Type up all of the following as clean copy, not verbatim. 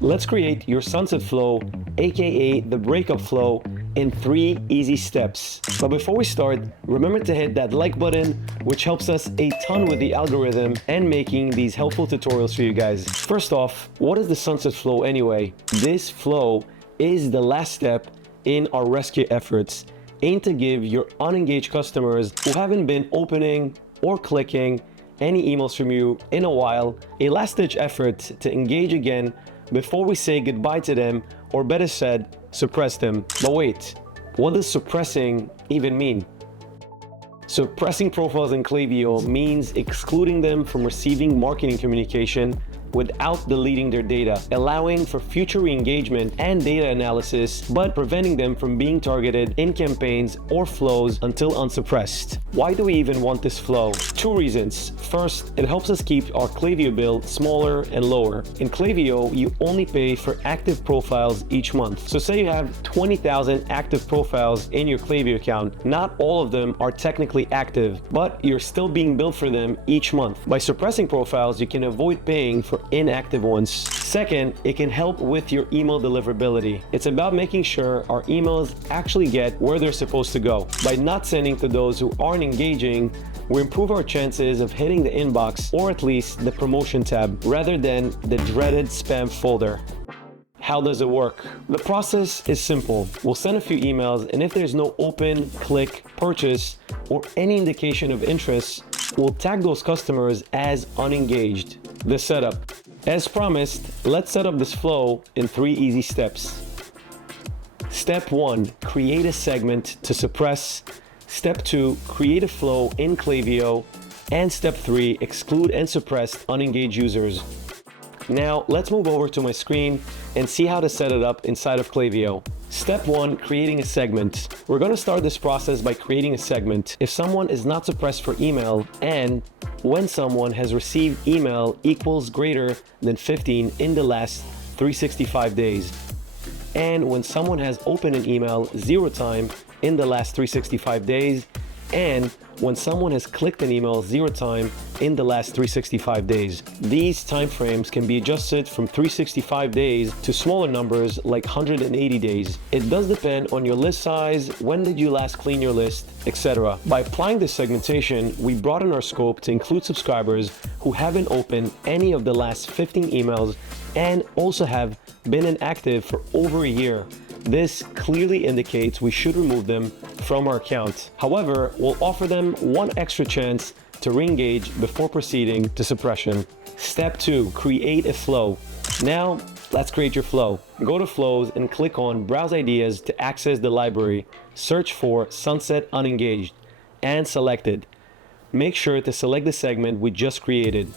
Let's create your sunset flow, aka the breakup flow, in 3 easy steps. But before we start, remember to hit that like button, which helps us a ton with the algorithm and making these helpful tutorials for you guys. First off, what is the sunset flow anyway? This flow is the last step in our rescue efforts, aimed to give your unengaged customers who haven't been opening or clicking any emails from you in a while a last-ditch effort to engage again before we say goodbye to them, or better said, suppress them. But wait, what does suppressing even mean? Suppressing profiles in Klaviyo means excluding them from receiving marketing communication without deleting their data, allowing for future re-engagement and data analysis, but preventing them from being targeted in campaigns or flows until unsuppressed. Why do we even want this flow? 2 reasons. First, it helps us keep our Klaviyo bill smaller and lower. In Klaviyo, you only pay for active profiles each month. So say you have 20,000 active profiles in your Klaviyo account. Not all of them are technically active, but you're still being billed for them each month. By suppressing profiles, you can avoid paying for inactive ones. Second, it can help with your email deliverability. It's about making sure our emails actually get where they're supposed to go. By not sending to those who aren't engaging, we improve our chances of hitting the inbox, or at least the promotion tab, rather than the dreaded spam folder. How does it work? The process is simple. We'll send a few emails, and if there's no open, click, purchase, or any indication of interest, we'll tag those customers as unengaged. The setup. As promised, let's set up this flow in 3 easy steps. Step 1, create a segment to suppress. Step 2, create a flow in Klaviyo. And step 3, exclude and suppress unengaged users. Now, let's move over to my screen and see how to set it up inside of Klaviyo. Step 1, creating a segment. We're going to start this process by creating a segment. If someone is not suppressed for email, and when someone has received email equals greater than 15 in the last 365 days, and when someone has opened an email 0 time in the last 365 days, and when someone has clicked an email 0 time in the last 365 days. These timeframes can be adjusted from 365 days to smaller numbers like 180 days. It does depend on your list size, when did you last clean your list, etc. By applying this segmentation, we broaden our scope to include subscribers who haven't opened any of the last 15 emails and also have been inactive for over a year. This clearly indicates we should remove them from our account. However, we'll offer them one extra chance to re-engage before proceeding to suppression. Step 2, create a flow. Now, let's create your flow. Go to Flows and click on Browse Ideas to access the library. Search for Sunset Unengaged and select it. Make sure to select the segment we just created.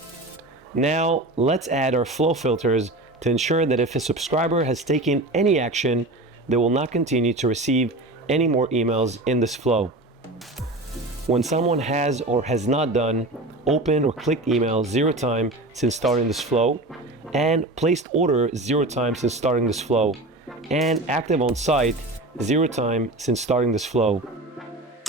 Now, let's add our flow filters to ensure that if a subscriber has taken any action, they will not continue to receive any more emails in this flow. When someone has or has not done open or clicked email 0 time since starting this flow, and placed order 0 time since starting this flow, and active on site 0 time since starting this flow.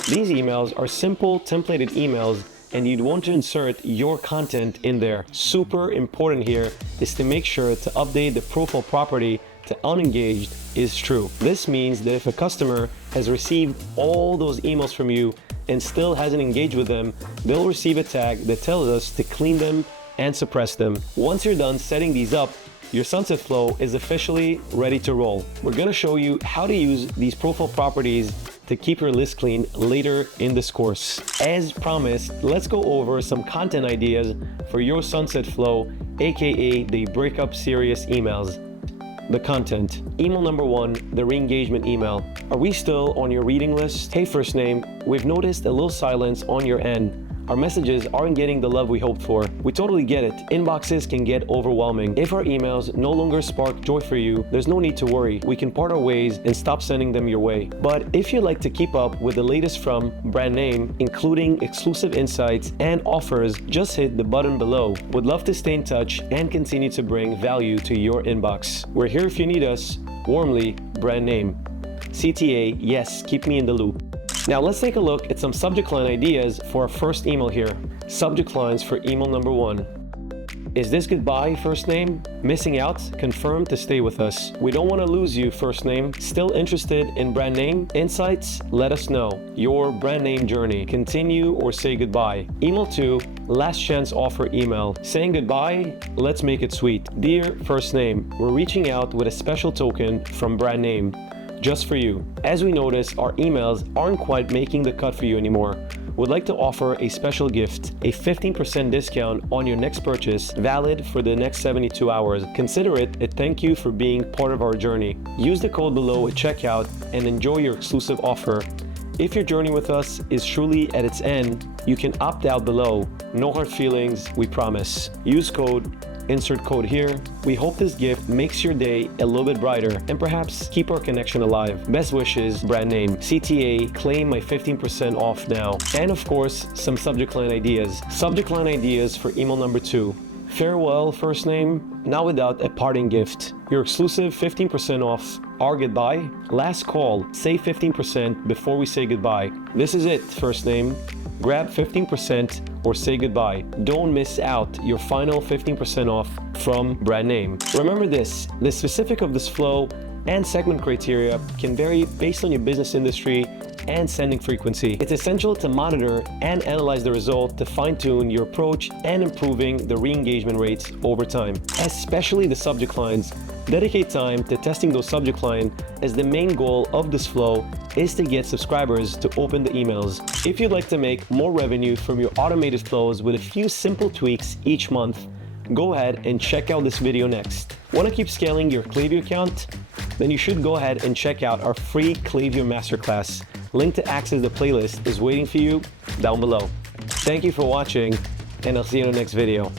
These emails are simple templated emails, and you'd want to insert your content in there. Super important here is to make sure to update the profile property to unengaged is true. This means that if a customer has received all those emails from you and still hasn't engaged with them, they'll receive a tag that tells us to clean them and suppress them. Once you're done setting these up, your sunset flow is officially ready to roll. We're gonna show you how to use these profile properties to keep your list clean later in this course. As promised, let's go over some content ideas for your sunset flow, aka the breakup series emails. The content. Email number 1, the re-engagement email. Are we still on your reading list? Hey first name, we've noticed a little silence on your end. Our messages aren't getting the love we hoped for. We totally get it. Inboxes can get overwhelming. If our emails no longer spark joy for you, there's no need to worry. We can part our ways and stop sending them your way. But if you'd like to keep up with the latest from brand name, including exclusive insights and offers, just hit the button below. Would love to stay in touch and continue to bring value to your inbox. We're here if you need us. Warmly, brand name. CTA, yes, keep me in the loop. Now let's take a look at some subject line ideas for our first email here. Subject lines for email number 1. Is this goodbye, first name? Missing out? Confirm to stay with us. We don't want to lose you, first name. Still interested in brand name? Insights? Let us know. Your brand name journey. Continue or say goodbye. Email to last chance offer email. Saying goodbye? Let's make it sweet. Dear first name, we're reaching out with a special token from brand name just for you. As we notice, our emails aren't quite making the cut for you anymore. Would like to offer a special gift, a 15% discount on your next purchase, valid for the next 72 hours. Consider it a thank you for being part of our journey. Use the code below at checkout and enjoy your exclusive offer. If your journey with us is truly at its end, you can opt out below. No hard feelings, we promise. Use code, insert code here. We hope this gift makes your day a little bit brighter and perhaps keep our connection alive. Best wishes, brand name. CTA, claim my 15% off now. And of course, some subject line ideas. Subject line ideas for email number 2. Farewell, first name, now without a parting gift. Your exclusive 15% off our goodbye. Last call, say 15% before we say goodbye. This is it, first name. Grab 15% or say goodbye. Don't miss out your final 15% off from brand name. Remember this, the specific of this flow and segment criteria can vary based on your business industry and sending frequency. It's essential to monitor and analyze the result to fine-tune your approach and improving the re-engagement rates over time, especially the subject lines. Dedicate time to testing those subject lines, as the main goal of this flow is to get subscribers to open the emails. If you'd like to make more revenue from your automated flows with a few simple tweaks each month, go ahead and check out this video next. Want to keep scaling your Klaviyo account? Then you should go ahead and check out our free Klaviyo Masterclass. Link to access the playlist is waiting for you down below. Thank you for watching, and I'll see you in the next video.